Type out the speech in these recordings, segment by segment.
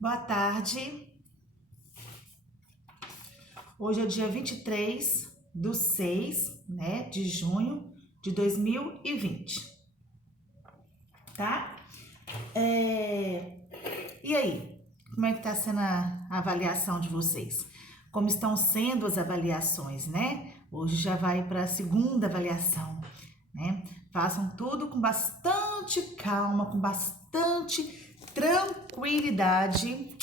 Boa tarde. Hoje é dia 23/6, de junho de 2020, tá? E aí, como é que tá sendo a avaliação de vocês? Como estão sendo as avaliações, né? Hoje já vai para a segunda avaliação, né? Façam tudo com bastante calma, com bastante tranquilidade,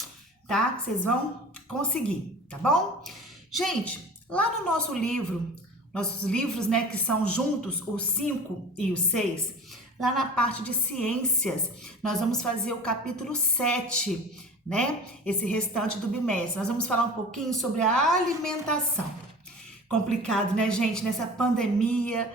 tá? Que vocês vão conseguir, tá bom? Gente, lá no nosso livro, nossos livros, né, que são juntos, o 5 e o 6, lá na parte de ciências, nós vamos fazer o capítulo 7, né? Esse restante do bimestre. Nós vamos falar um pouquinho sobre a alimentação. Complicado, né, gente? Nessa pandemia,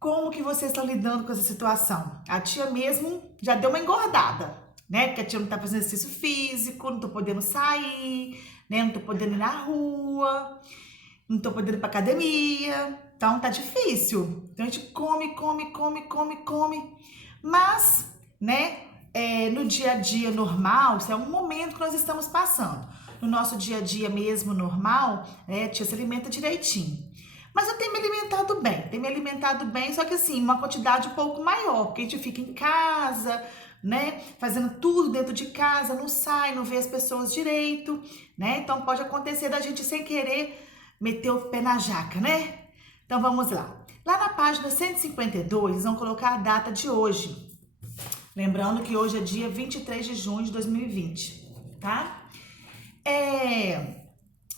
como que vocês estão lidando com essa situação? A tia mesmo já deu uma engordada, né? Porque a tia não tá fazendo exercício físico, não tô podendo sair, né? Não tô podendo ir na rua, não tô podendo ir pra academia. Então tá difícil. Então a gente come. Mas, né? No dia a dia normal, isso é um momento que nós estamos passando. No nosso dia a dia mesmo normal, né? A tia se alimenta direitinho. Mas eu tenho me alimentado bem, só que assim, uma quantidade um pouco maior, porque a gente fica em casa, né, fazendo tudo dentro de casa, não sai, não vê as pessoas direito, né, então pode acontecer da gente sem querer meter o pé na jaca, né? Então vamos lá. Lá na página 152, vão colocar a data de hoje, lembrando que hoje é dia 23 de junho de 2020, tá?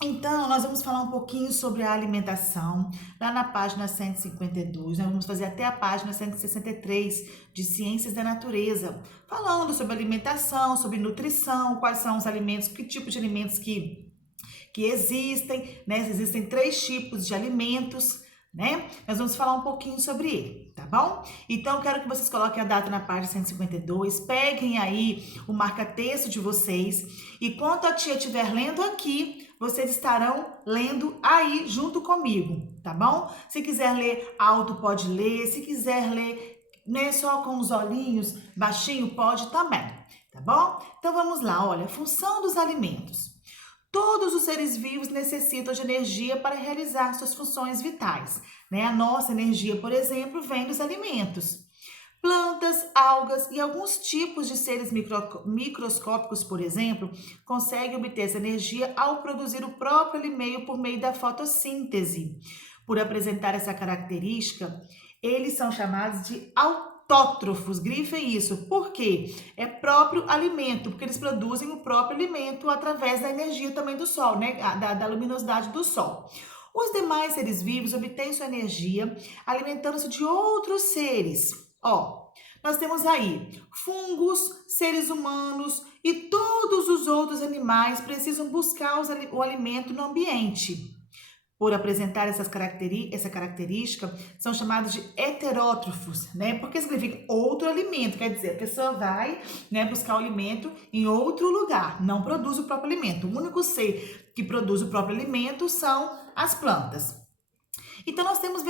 Então, nós vamos falar um pouquinho sobre a alimentação, lá na página 152, nós vamos fazer até a página 163 de Ciências da Natureza, falando sobre alimentação, sobre nutrição, quais são os alimentos, que tipo de alimentos que existem, né? Existem 3 tipos de alimentos, né? Nós vamos falar um pouquinho sobre ele, tá bom? Então, eu quero que vocês coloquem a data na página 152, peguem aí o marca-texto de vocês, e enquanto a tia estiver lendo aqui, vocês estarão lendo aí junto comigo, tá bom? Se quiser ler alto, pode ler. Se quiser ler, né, só com os olhinhos baixinho, pode também, tá bom? Então vamos lá, olha, função dos alimentos. Todos os seres vivos necessitam de energia para realizar suas funções vitais, né? A nossa energia, por exemplo, vem dos alimentos. Plantas, algas e alguns tipos de seres microscópicos, por exemplo, conseguem obter essa energia ao produzir o próprio alimento por meio da fotossíntese. Por apresentar essa característica, eles são chamados de autótrofos. Grifem isso. Por quê? É próprio alimento, porque eles produzem o próprio alimento através da energia também do sol, né? Da luminosidade do sol. Os demais seres vivos obtêm sua energia alimentando-se de outros seres. Nós temos aí fungos, seres humanos e todos os outros animais precisam buscar o alimento no ambiente. Por apresentar essa característica, são chamados de heterótrofos, né? Porque significa outro alimento, quer dizer, a pessoa vai, né, buscar o alimento em outro lugar, não produz o próprio alimento. O único ser que produz o próprio alimento são as plantas. Então, estamos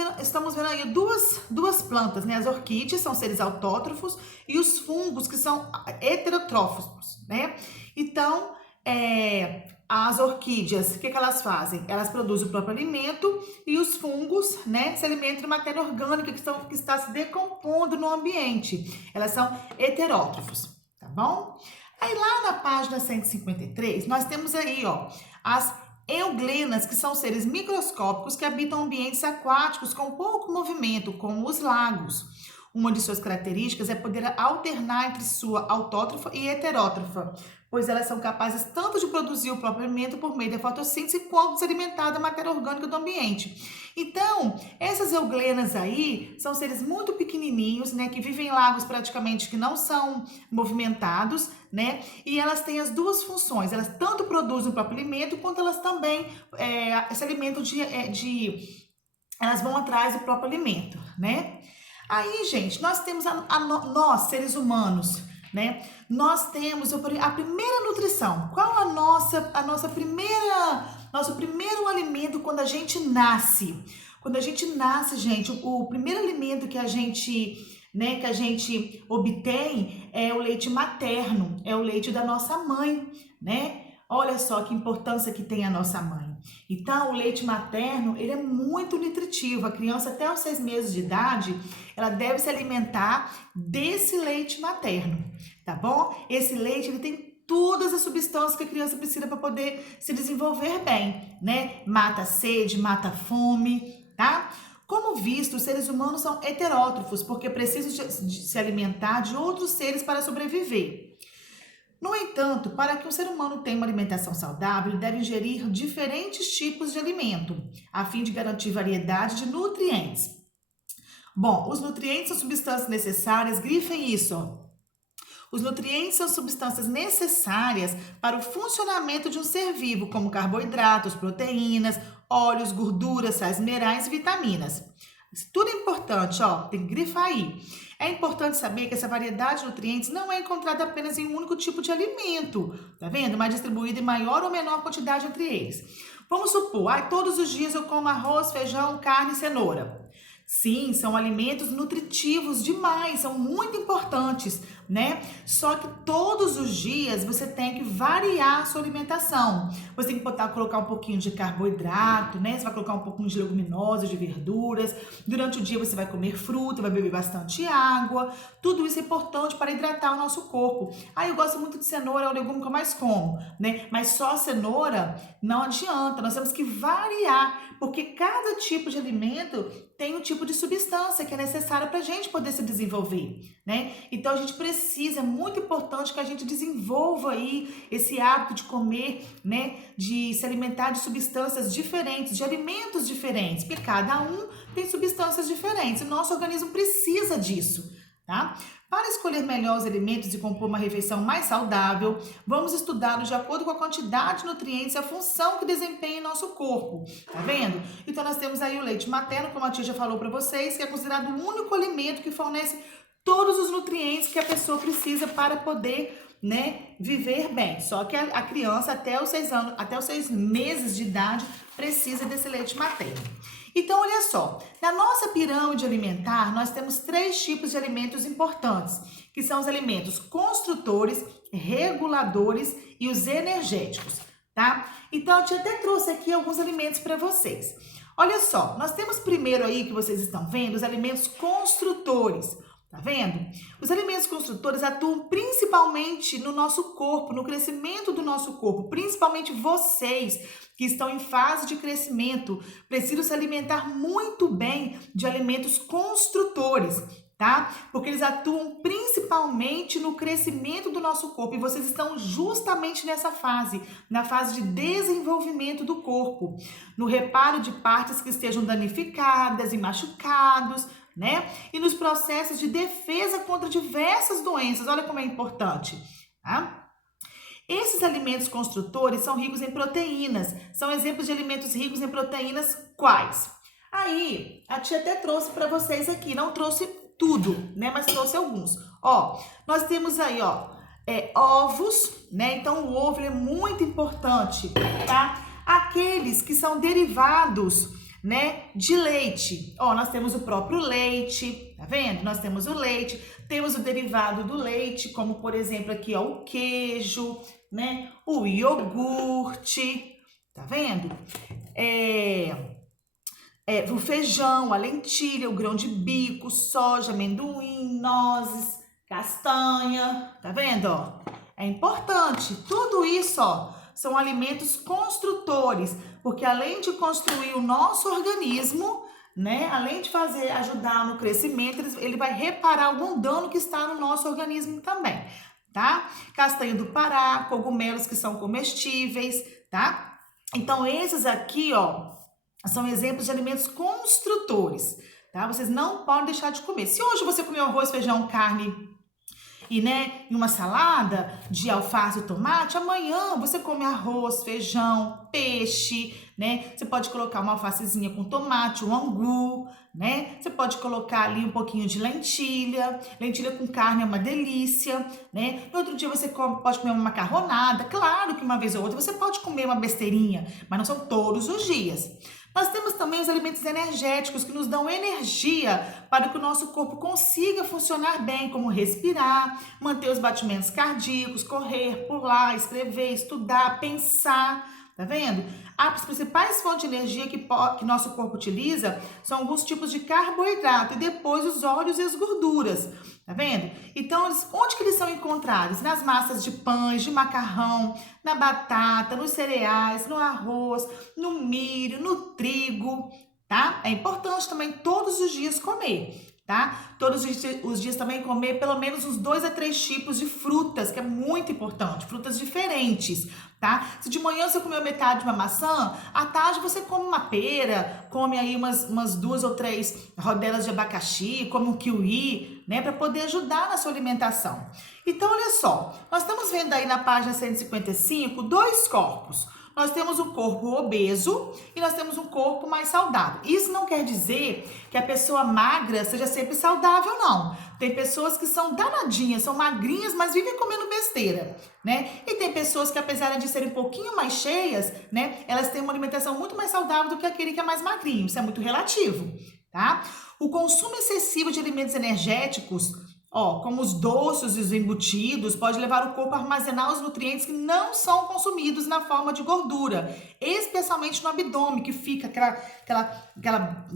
vendo aí duas plantas, né? As orquídeas são seres autótrofos e os fungos, que são heterotrófos, né? Então, as orquídeas, o que elas fazem? Elas produzem o próprio alimento e os fungos, né, se alimentam de matéria orgânica que está se decompondo no ambiente. Elas são heterótrofos, tá bom? Aí lá na página 153, nós temos aí, as euglenas, que são seres microscópicos que habitam ambientes aquáticos com pouco movimento, como os lagos. Uma de suas características é poder alternar entre sua autótrofa e heterótrofa, pois elas são capazes tanto de produzir o próprio alimento por meio da fotossíntese, quanto de se alimentar da matéria orgânica do ambiente. Então, essas euglenas aí são seres muito pequenininhos, né, que vivem em lagos praticamente que não são movimentados, né, e elas têm as duas funções, elas tanto produzem o próprio alimento, quanto elas também se alimentam elas vão atrás do próprio alimento, né. Aí, gente, nós temos nós, seres humanos, né? Nós temos a primeira nutrição. Qual nosso primeiro alimento quando a gente nasce? Quando a gente nasce, gente, o primeiro alimento que a gente né, que a gente obtém é o leite materno, é o leite da nossa mãe, né? Olha só que importância que tem a nossa mãe. Então, o leite materno, ele é muito nutritivo. A criança até os 6 meses de idade, ela deve se alimentar desse leite materno, tá bom? Esse leite, ele tem todas as substâncias que a criança precisa para poder se desenvolver bem, né? Mata a sede, mata a fome, tá? Como visto, os seres humanos são heterótrofos, porque precisam de se alimentar de outros seres para sobreviver. No entanto, para que um ser humano tenha uma alimentação saudável, ele deve ingerir diferentes tipos de alimento, a fim de garantir variedade de nutrientes. Bom, os nutrientes são substâncias necessárias, grifem isso, ó. Os nutrientes são substâncias necessárias para o funcionamento de um ser vivo, como carboidratos, proteínas, óleos, gorduras, sais minerais e vitaminas. Isso tudo é importante, ó, tem que grifar aí. É importante saber que essa variedade de nutrientes não é encontrada apenas em um único tipo de alimento, tá vendo? Mas distribuída em maior ou menor quantidade entre eles. Vamos supor, todos os dias eu como arroz, feijão, carne e cenoura. Sim, são alimentos nutritivos demais, são muito importantes, né? Só que todos os dias você tem que variar a sua alimentação. Você tem que colocar um pouquinho de carboidrato, né? Você vai colocar um pouquinho de leguminosas, de verduras. Durante o dia você vai comer fruta, vai beber bastante água. Tudo isso é importante para hidratar o nosso corpo. Eu gosto muito de cenoura, é o legume que eu mais como, né? Mas só a cenoura não adianta, nós temos que variar, porque cada tipo de alimento tem um tipo de substância que é necessária para a gente poder se desenvolver, né? Então a gente precisa, é muito importante que a gente desenvolva aí esse hábito de comer, né? De se alimentar de substâncias diferentes, de alimentos diferentes, porque cada um tem substâncias diferentes. O nosso organismo precisa disso, tá? Para escolher melhor os alimentos e compor uma refeição mais saudável, vamos estudá-los de acordo com a quantidade de nutrientes e a função que desempenha em nosso corpo. Tá vendo? Então nós temos aí o leite materno, como a tia já falou para vocês, que é considerado o único alimento que fornece todos os nutrientes que a pessoa precisa para poder, né, viver bem. Só que a criança até os 6 anos, até os 6 meses de idade precisa desse leite materno. Então, olha só, na nossa pirâmide alimentar, nós temos 3 tipos de alimentos importantes, que são os alimentos construtores, reguladores e os energéticos, tá? Então, eu até trouxe aqui alguns alimentos para vocês. Olha só, nós temos primeiro aí, que vocês estão vendo, os alimentos construtores. Tá vendo? Os alimentos construtores atuam principalmente no nosso corpo, no crescimento do nosso corpo, principalmente vocês que estão em fase de crescimento, precisam se alimentar muito bem de alimentos construtores, tá? Porque eles atuam principalmente no crescimento do nosso corpo e vocês estão justamente nessa fase, na fase de desenvolvimento do corpo, no reparo de partes que estejam danificadas e machucados, né? E nos processos de defesa contra diversas doenças. Olha como é importante, tá? Esses alimentos construtores são ricos em proteínas. São exemplos de alimentos ricos em proteínas quais? Aí, a tia até trouxe para vocês aqui. Não trouxe tudo, né? Mas trouxe alguns. Ó, nós temos aí, ó, ovos, né? Então, o ovo é muito importante, tá? Aqueles que são derivados, né, de leite. Ó, nós temos o próprio leite, tá vendo? Nós temos o leite, temos o derivado do leite, como por exemplo aqui, ó, o queijo, né, o iogurte, tá vendo? O feijão, a lentilha, o grão de bico, soja, amendoim, nozes, castanha, tá vendo, ó? É importante, tudo isso, ó, são alimentos construtores, porque além de construir o nosso organismo, né, além de ajudar no crescimento, ele vai reparar algum dano que está no nosso organismo também, tá? Castanha do Pará, cogumelos que são comestíveis, tá? Então, esses aqui, ó, são exemplos de alimentos construtores, tá? Vocês não podem deixar de comer. Se hoje você comer arroz, feijão, carne e, né, uma salada de alface e tomate, amanhã você come arroz, feijão, peixe, né? Você pode colocar uma alfacezinha com tomate, um angu, né? Você pode colocar ali um pouquinho de lentilha. Lentilha com carne é uma delícia, né? No outro dia você pode comer uma macarronada. Claro que uma vez ou outra você pode comer uma besteirinha, mas não são todos os dias. Nós temos também os alimentos energéticos que nos dão energia para que o nosso corpo consiga funcionar bem, como respirar, manter os batimentos cardíacos, correr, pular, escrever, estudar, pensar. Tá vendo? As principais fontes de energia que nosso corpo utiliza são alguns tipos de carboidrato e depois os óleos e as gorduras. Tá vendo? Então, onde que eles são encontrados? Nas massas de pães, de macarrão, na batata, nos cereais, no arroz, no milho, no trigo, tá? É importante também todos os dias comer. Tá? Todos os dias também comer pelo menos uns 2 a 3 tipos de frutas, que é muito importante, frutas diferentes, tá? Se de manhã você comeu metade de uma maçã, à tarde você come uma pera, come aí umas 2 ou 3 rodelas de abacaxi, come um kiwi, né? Para poder ajudar na sua alimentação. Então, olha só, nós estamos vendo aí na página 155 dois corpos. Nós temos um corpo obeso e nós temos um corpo mais saudável. Isso não quer dizer que a pessoa magra seja sempre saudável, não. Tem pessoas que são danadinhas, são magrinhas, mas vivem comendo besteira, né? E tem pessoas que, apesar de serem um pouquinho mais cheias, né, elas têm uma alimentação muito mais saudável do que aquele que é mais magrinho. Isso é muito relativo, tá? O consumo excessivo de alimentos energéticos, como os doces e os embutidos, pode levar o corpo a armazenar os nutrientes que não são consumidos na forma de gordura, especialmente no abdômen, que fica aquela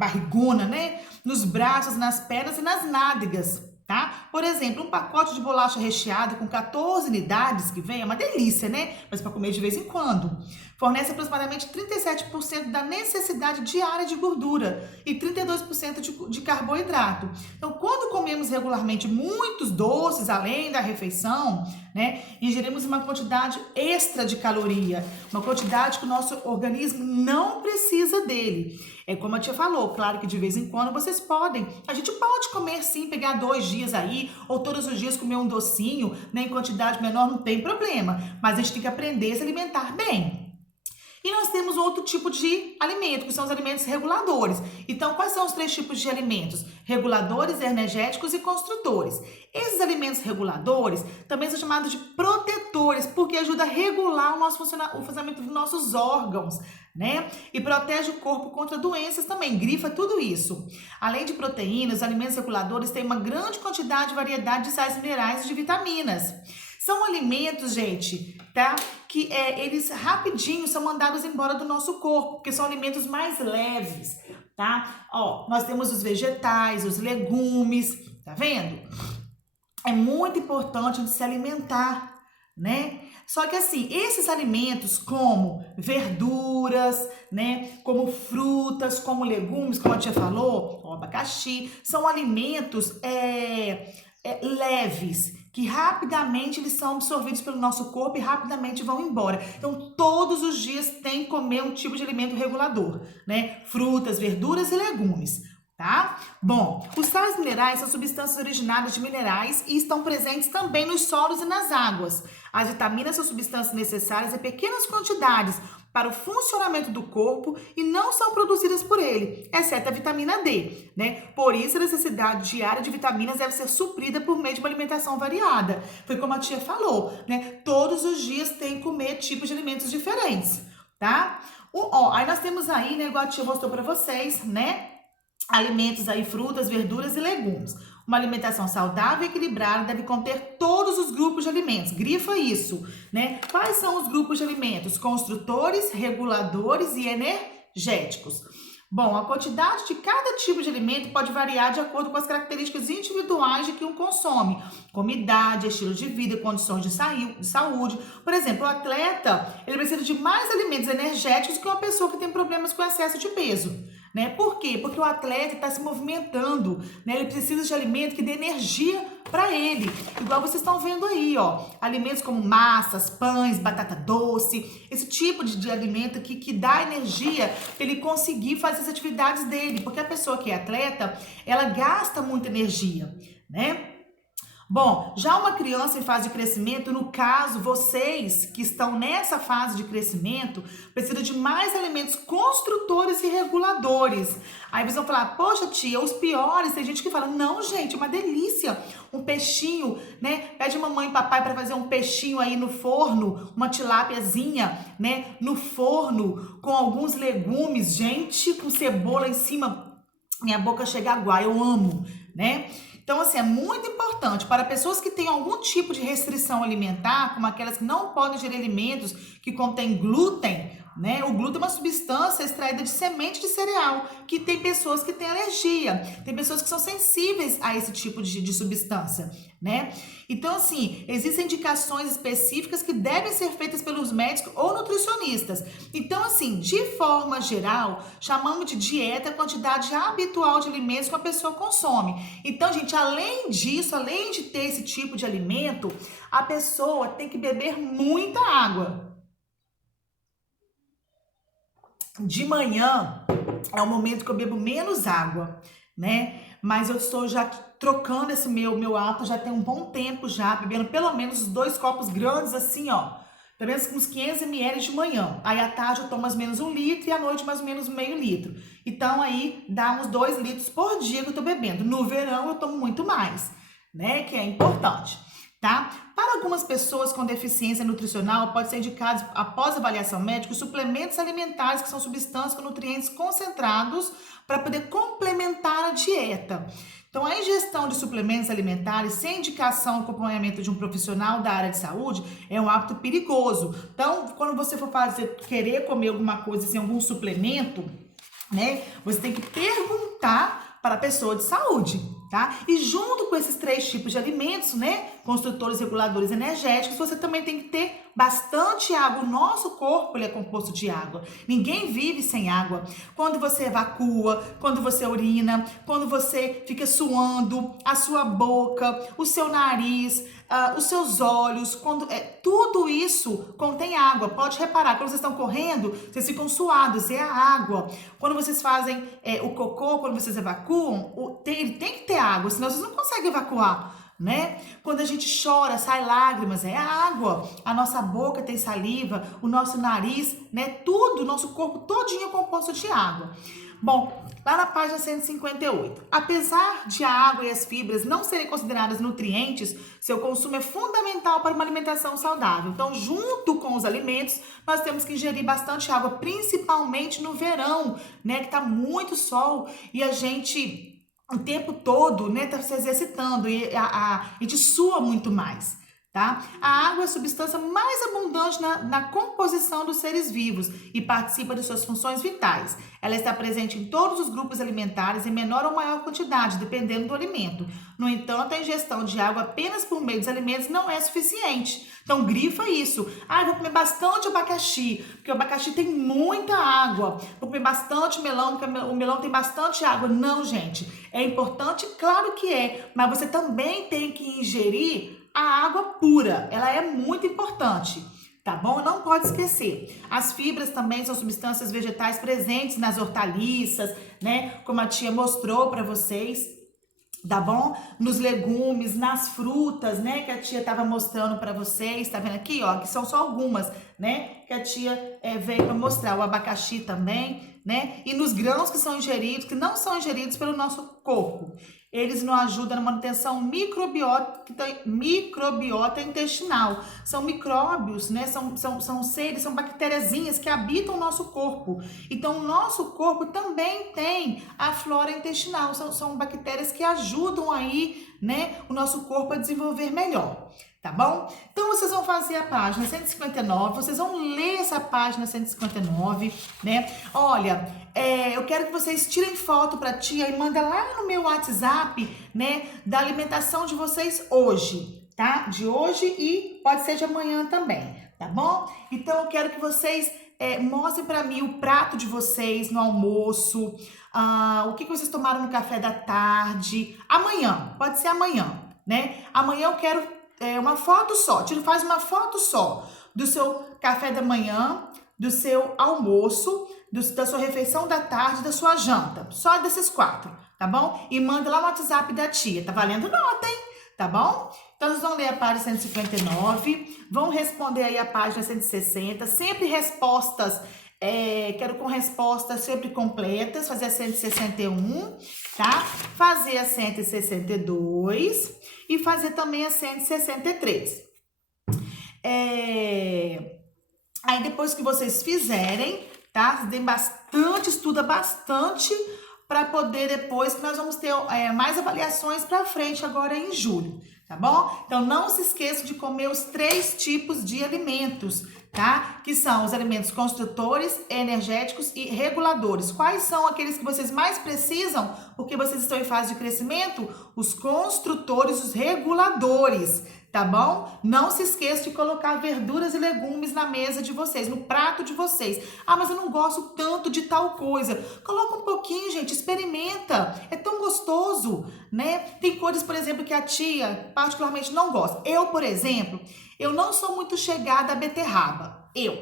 barrigona, né? Nos braços, nas pernas e nas nádegas, tá? Por exemplo, um pacote de bolacha recheada com 14 unidades que vem é uma delícia, né? Mas para comer de vez em quando. Fornece aproximadamente 37% da necessidade diária de gordura e 32% de carboidrato. Então, quando comemos regularmente muitos doces além da refeição, né, ingerimos uma quantidade extra de caloria, uma quantidade que o nosso organismo não precisa dele. É como a tia falou, claro que de vez em quando a gente pode comer sim, pegar 2 dias aí, ou todos os dias comer um docinho, né, em quantidade menor, não tem problema, mas a gente tem que aprender a se alimentar bem. E nós temos outro tipo de alimento, que são os alimentos reguladores. Então, quais são os 3 tipos de alimentos? Reguladores, energéticos e construtores. Esses alimentos reguladores também são chamados de protetores, porque ajudam a regular o funcionamento dos nossos órgãos, né? E protege o corpo contra doenças também, grifa tudo isso. Além de proteínas, os alimentos reguladores têm uma grande quantidade e variedade de sais minerais e de vitaminas. São alimentos, gente, tá? Que eles rapidinho são mandados embora do nosso corpo, porque são alimentos mais leves, tá? Nós temos os vegetais, os legumes, tá vendo? É muito importante se alimentar, né? Só que assim, esses alimentos como verduras, né, como frutas, como legumes, como a tia falou, o abacaxi, são alimentos leves, que rapidamente eles são absorvidos pelo nosso corpo e rapidamente vão embora. Então, todos os dias tem que comer um tipo de alimento regulador, né? Frutas, verduras e legumes, tá? Bom, os sais minerais são substâncias originadas de minerais e estão presentes também nos solos e nas águas. As vitaminas são substâncias necessárias em pequenas quantidades para o funcionamento do corpo e não são produzidas por ele, exceto a vitamina D, né? Por isso, a necessidade diária de vitaminas deve ser suprida por meio de uma alimentação variada. Foi como a tia falou, né? Todos os dias tem que comer tipos de alimentos diferentes, tá? Aí nós temos aí, né, igual a tia mostrou para vocês, né? Alimentos aí, frutas, verduras e legumes. Uma alimentação saudável e equilibrada deve conter todos os grupos de alimentos. Grifa isso, né? Quais são os grupos de alimentos? Construtores, reguladores e energéticos. Bom, a quantidade de cada tipo de alimento pode variar de acordo com as características individuais de quem o consome, como idade, estilo de vida, condições de saúde. Por exemplo, o atleta, ele precisa de mais alimentos energéticos que uma pessoa que tem problemas com excesso de peso, né? Por quê? Porque o atleta está se movimentando, né? Ele precisa de alimento que dê energia para ele. Igual vocês estão vendo aí, alimentos como massas, pães, batata doce, esse tipo de alimento que dá energia para ele conseguir fazer as atividades dele, porque a pessoa que é atleta, ela gasta muita energia, né? Bom, já uma criança em fase de crescimento, no caso, vocês que estão nessa fase de crescimento, precisam de mais alimentos construtores e reguladores. Aí vocês vão falar, poxa tia, os piores, tem gente que fala, não gente, é uma delícia, um peixinho, né? Pede mamãe e papai para fazer um peixinho aí no forno, uma tilápiazinha, né? No forno, com alguns legumes, gente, com cebola em cima, minha boca chega a aguar, eu amo, né? Então, assim, é muito importante para pessoas que têm algum tipo de restrição alimentar, como aquelas que não podem ingerir alimentos que contêm glúten, né? O glúten é uma substância extraída de semente de cereal, que tem pessoas que têm alergia, tem pessoas que são sensíveis a esse tipo de substância, né? Então, assim, existem indicações específicas que devem ser feitas pelos médicos ou nutricionistas. Então, assim, de forma geral, chamamos de dieta a quantidade habitual de alimentos que a pessoa consome. Então, gente, além disso, além de ter esse tipo de alimento, a pessoa tem que beber muita água. De manhã é o momento que eu bebo menos água, né? Mas eu estou já trocando esse meu hábito já tem um bom tempo já, bebendo pelo menos 2 copos grandes assim, ó. Pelo menos uns 500 ml de manhã. Aí à tarde eu tomo mais ou menos 1 litro e à noite mais ou menos meio litro. Então aí dá uns 2 litros por dia que eu tô bebendo. No verão eu tomo muito mais, né? Que é importante. Tá? Para algumas pessoas com deficiência nutricional, pode ser indicado, após avaliação médica, suplementos alimentares, que são substâncias com nutrientes concentrados para poder complementar a dieta. Então, a ingestão de suplementos alimentares sem indicação ou acompanhamento de um profissional da área de saúde é um hábito perigoso. Então, quando você for querer comer alguma coisa sem algum suplemento, né, você tem que perguntar para a pessoa de saúde, tá? E junto com esses 3 tipos de alimentos, né, construtores, reguladores, energéticos, você também tem que ter bastante água. O nosso corpo, ele é composto de água. Ninguém vive sem água. Quando você evacua, quando você urina, quando você fica suando, a sua boca, o seu nariz, os seus olhos, tudo isso contém água. Pode reparar, quando vocês estão correndo, vocês ficam suados, é a água. Quando vocês fazem o cocô, quando vocês evacuam, ele tem que ter água, senão vocês não conseguem evacuar, né? Quando a gente chora, sai lágrimas, é água. A nossa boca tem saliva, o nosso nariz, né? Tudo, o nosso corpo todinho é composto de água. Bom, lá na página 158, apesar de a água e as fibras não serem consideradas nutrientes, seu consumo é fundamental para uma alimentação saudável. Então, junto com os alimentos, nós temos que ingerir bastante água, principalmente no verão, né? Que tá muito sol e a gente o tempo todo, né, tá se exercitando e a gente sua muito mais, tá? A água é a substância mais abundante na composição dos seres vivos e participa de suas funções vitais. Ela está presente em todos os grupos alimentares em menor ou maior quantidade, dependendo do alimento. No entanto, a ingestão de água apenas por meio dos alimentos não é suficiente. Então, grifa isso. Ah, eu vou comer bastante abacaxi, porque o abacaxi tem muita água. Vou comer bastante melão, porque o melão tem bastante água. Não, gente. É importante? Claro que é. Mas você também tem que ingerir a água pura. Ela é muito importante. Tá bom? Não pode esquecer. As fibras também são substâncias vegetais presentes nas hortaliças, né? Como a tia mostrou para vocês. Tá bom? Nos legumes, nas frutas, né? Que a tia tava mostrando para vocês, tá vendo aqui, ó? Que são só algumas, né? Que a tia veio para mostrar. O abacaxi também, né? E nos grãos que são ingeridos, que não são ingeridos pelo nosso corpo. Eles nos ajudam na manutenção microbiota intestinal. São micróbios, né? São seres, são bactériazinhas que habitam o nosso corpo. Então, o nosso corpo também tem a flora intestinal. São bactérias que ajudam aí, né, o nosso corpo a desenvolver melhor. Tá bom? Então, vocês vão fazer a página 159, vocês vão ler essa página 159, né? Olha, eu quero que vocês tirem foto pra tia e mandem lá no meu WhatsApp, né, da alimentação de vocês hoje, tá? De hoje e pode ser de amanhã também, tá bom? Então, eu quero que vocês mostrem pra mim o prato de vocês no almoço, o que vocês tomaram no café da tarde. Amanhã, pode ser amanhã, né? Amanhã eu quero uma foto só, faz uma foto só do seu café da manhã, do seu almoço, da sua refeição da tarde, da sua janta, só desses 4, tá bom? E manda lá no WhatsApp da tia, tá valendo nota, hein? Tá bom? Então, vocês vão ler a página 159, vão responder aí a página 160, sempre respostas, quero com respostas sempre completas, fazer a 161, tá? Fazer a 162 e fazer também a 163. Aí, depois que vocês fizerem, tá? Deem bastante, estuda bastante, para poder depois, que nós vamos ter mais avaliações para frente agora em julho, tá bom? Então, não se esqueça de comer os 3 tipos de alimentos, tá? Que são os alimentos construtores, energéticos e reguladores. Quais são aqueles que vocês mais precisam? Porque vocês estão em fase de crescimento? Os construtores, os reguladores, tá bom? Não se esqueça de colocar verduras e legumes na mesa de vocês, no prato de vocês. Ah, mas eu não gosto tanto de tal coisa. Coloca um pouquinho, gente, experimenta. É tão gostoso, né? Tem cores, por exemplo, que a tia particularmente não gosta. Eu, por exemplo, eu não sou muito chegada a beterraba. Eu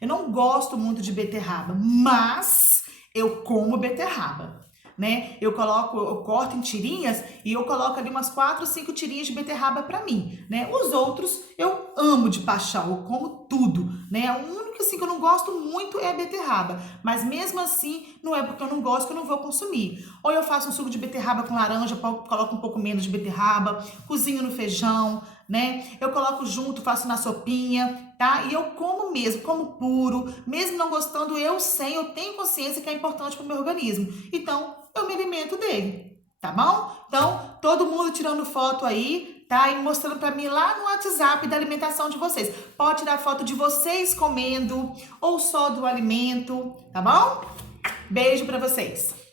não gosto muito de beterraba, mas eu como beterraba, né? Eu corto em tirinhas e eu coloco ali umas 4 ou 5 tirinhas de beterraba pra mim, né? Os outros eu amo de paixão, eu como tudo, né? O único assim que eu não gosto muito é a beterraba, mas mesmo assim não é porque eu não gosto que eu não vou consumir. Ou eu faço um suco de beterraba com laranja, coloco um pouco menos de beterraba, cozinho no feijão, né? Eu coloco junto, faço na sopinha, tá? E eu como mesmo, como puro, mesmo não gostando, eu tenho consciência que é importante pro meu organismo. Então, eu me alimento dele, tá bom? Então, todo mundo tirando foto aí, tá? E mostrando pra mim lá no WhatsApp da alimentação de vocês. Pode tirar foto de vocês comendo ou só do alimento, tá bom? Beijo pra vocês!